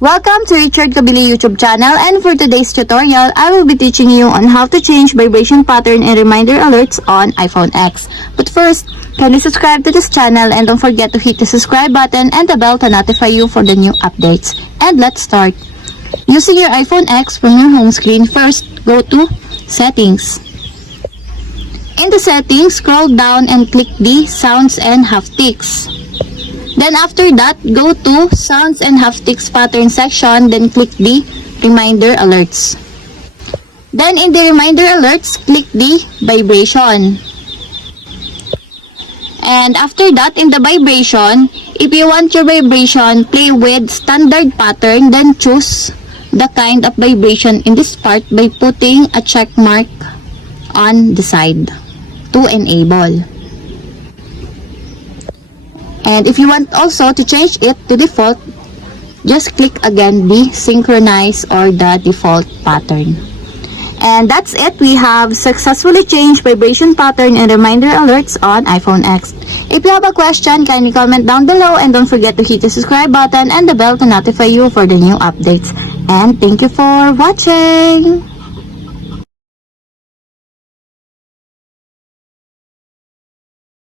Welcome to Richard Cabile YouTube channel, and for today's tutorial, I will be teaching you on how to change vibration pattern and reminder alerts on iPhone X. But first, kindly subscribe to this channel and don't forget to hit the subscribe button and the bell to notify you for the new updates. And let's start. Using your iPhone X from your home screen, first go to Settings. In the settings, scroll down and click the Sounds and Haptics. Then after that, go to Sounds and Haptics Pattern section, then click the Reminder Alerts. Then in the Reminder Alerts, click the Vibration. And after that, in the vibration, if you want your vibration play with standard pattern, then choose the kind of vibration in this part by putting a check mark on the side to enable. And if you want also to change it to default, just click again the synchronize or the default pattern. And that's it. We have successfully changed vibration pattern and reminder alerts on iPhone X. If you have a question, kindly comment down below and don't forget to hit the subscribe button and the bell to notify you for the new updates. And thank you for watching!